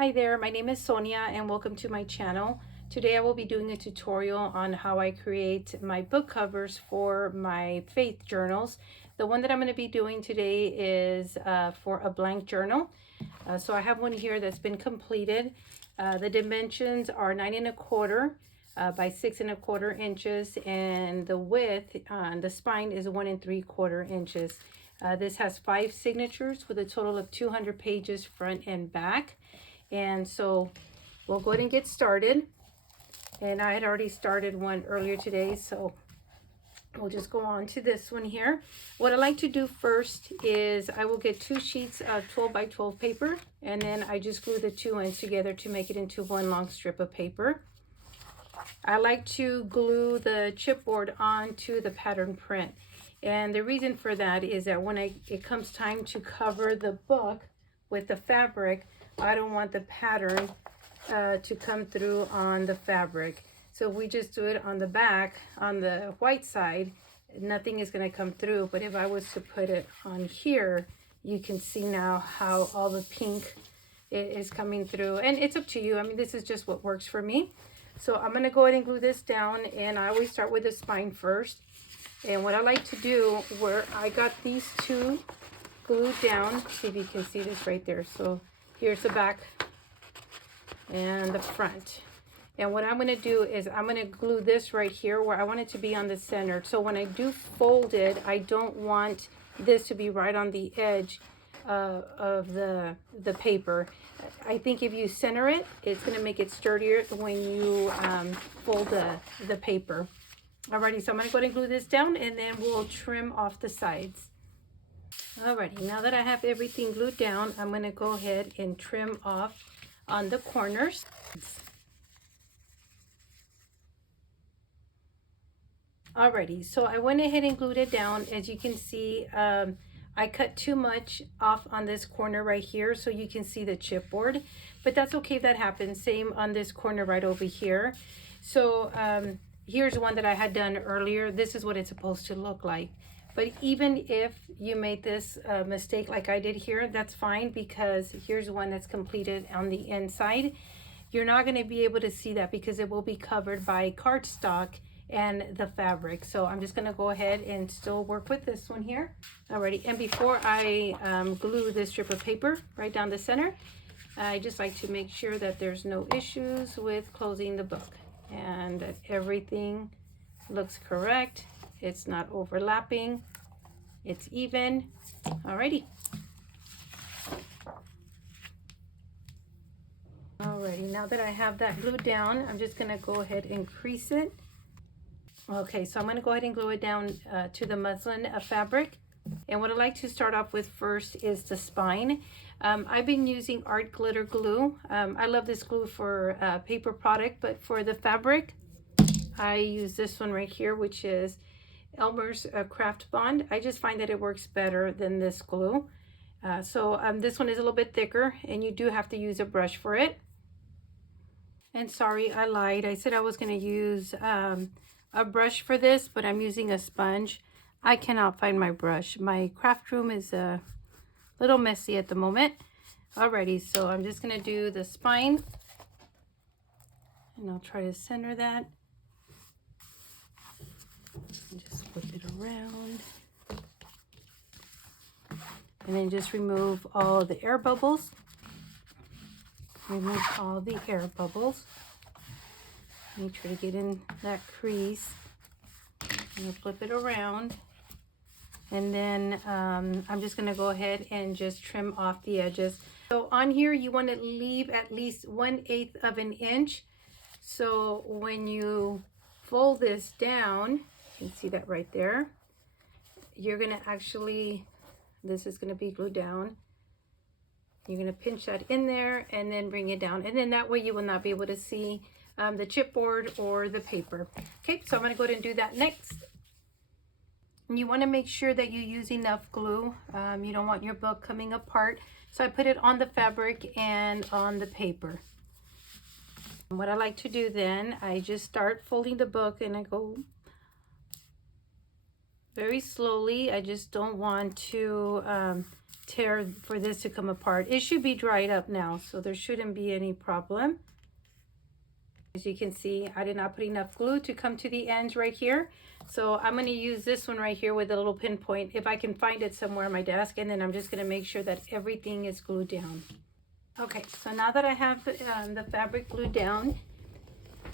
Hi there, my name is Sonia and welcome to my channel. Today I will be doing a tutorial on how I create my book covers for my faith journals. The one that I'm going to be doing today is for a blank journal. So I have one here that's been completed. The dimensions are 9¼ by 6¼ inches, and the width on the spine is 1¾ inches. This has 5 signatures with a total of 200 pages front and back. And so we'll go ahead and get started. And I had already started one earlier today, so we'll just go on to this one here. What I like to do first is I will get 2 sheets of 12 by 12 paper, and then I just glue the 2 ends together to make it into one long strip of paper. I like to glue the chipboard onto the pattern print. And the reason for that is that when it comes time to cover the book with the fabric, I don't want the pattern to come through on the fabric. So if we just do it on the back, on the white side, nothing is going to come through. But if I was to put it on here, you can see now how all the pink is coming through. And it's up to you. I mean, this is just what works for me. So I'm going to go ahead and glue this down. And I always start with the spine first. And what I like to do, where I got these 2 glued down, see if you can see this right there. So here's the back and the front. And what I'm going to do is I'm going to glue this right here where I want it to be on the center. So when I do fold it, I don't want this to be right on the edge of the paper. I think if you center it, it's going to make it sturdier when you fold the paper. Alrighty, so I'm going to go ahead and glue this down, and then we'll trim off the sides. Alrighty, now that I have everything glued down, I'm going to go ahead and trim off on the corners. Alrighty, so I went ahead and glued it down. As you can see, I cut too much off on this corner right here, so you can see the chipboard, but that's okay if that happens. Same on this corner right over here. So here's one that I had done earlier. This is what it's supposed to look like. But even if you made this mistake like I did here, that's fine, because here's one that's completed on the inside. You're not going to be able to see that because it will be covered by cardstock and the fabric. So I'm just going to go ahead and still work with this one here. Alrighty, and before I glue this strip of paper right down the center, I just like to make sure that there's no issues with closing the book and that everything looks correct. It's not overlapping, it's even. Alrighty. Alrighty, now that I have that glued down, I'm just gonna go ahead and crease it. Okay, so I'm gonna go ahead and glue it down to the muslin fabric. And what I like to start off with first is the spine. I've been using Art Glitter Glue. I love this glue for paper product, but for the fabric, I use this one right here, which is Elmer's Craft Bond. I just find that it works better than this glue. This one is a little bit thicker, and you do have to use a brush for it. And sorry, I lied. I said I was going to use a brush for this, but I'm using a sponge. I cannot find my brush. My craft room is a little messy at the moment. Alrighty, so I'm just going to do the spine, and I'll try to center that. And just flip it around, and then just remove all the air bubbles. Remove all the air bubbles. Make sure to get in that crease. And flip it around, and then I'm just going to go ahead and just trim off the edges. So on here, you want to leave at least 1/8 of an inch. So when you fold this down, you can see that right there, you're going to actually, this is going to be glued down. You're going to pinch that in there and then bring it down, and then that way you will not be able to see the chipboard or the paper. Okay, so I'm going to go ahead and do that next. And you want to make sure that you use enough glue. You don't want your book coming apart. So I put it on the fabric and on the paper. And what I like to do then, I just start folding the book, and I go very slowly. I just don't want to tear for this to come apart. It should be dried up now, so there shouldn't be any problem. As you can see, I did not put enough glue to come to the ends right here. So I'm going to use this one right here with a little pinpoint if I can find it somewhere on my desk. And then I'm just going to make sure that everything is glued down. Okay, so now that I have the fabric glued down,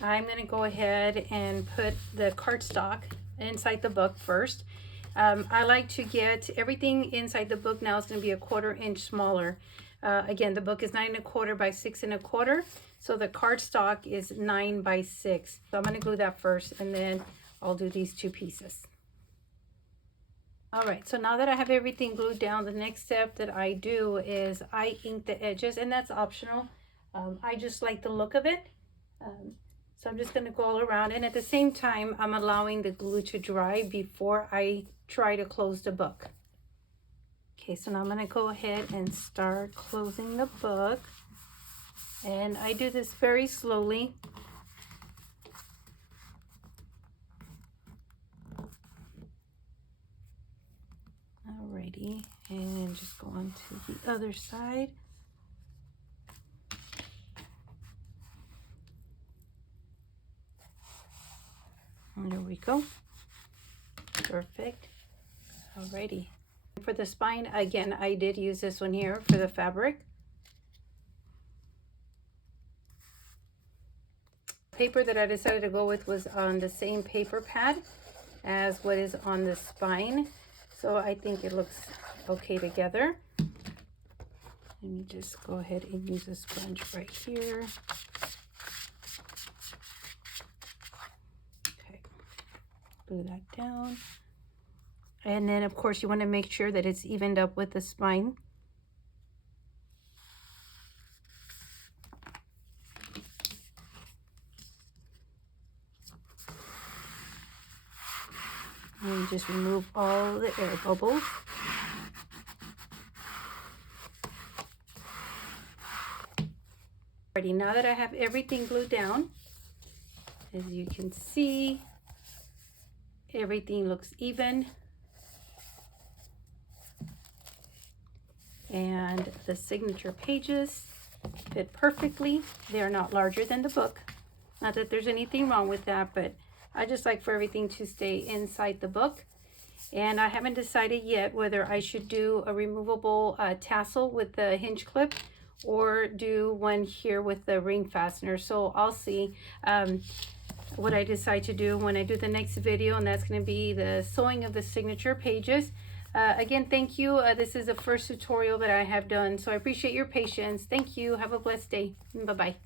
I'm going to go ahead and put the cardstock inside the book first. I like to get everything inside the book now is going to be a 1/4 inch smaller. Again, the book is 9 1/4 by 6 1/4. So the cardstock is 9 by 6. So I'm going to glue that first and then I'll do these 2 pieces. All right, so now that I have everything glued down, the next step that I do is I ink the edges, and that's optional. I just like the look of it. So I'm just going to go all around, and at the same time, I'm allowing the glue to dry before I try to close the book. Okay, so now I'm going to go ahead and start closing the book. And I do this very slowly. Alrighty, and just go on to the other side. And there we go. Perfect. Alrighty. For the spine, again, I did use this one here for the fabric. Paper that I decided to go with was on the same paper pad as what is on the spine. So I think it looks okay together. Let me just go ahead and use a sponge right here. Okay, glue that down. And then of course you want to make sure that it's evened up with the spine. And just remove all the air bubbles. Alrighty, now that I have everything glued down, as you can see, everything looks even. And the signature pages fit perfectly. They are not larger than the book. Not that there's anything wrong with that, but I just like for everything to stay inside the book. And I haven't decided yet whether I should do a removable tassel with the hinge clip or do one here with the ring fastener. So I'll see what I decide to do when I do the next video, and that's going to be the sewing of the signature pages. Again, thank you. This is the first tutorial that I have done, so I appreciate your patience. Thank you. Have a blessed day. Bye-bye.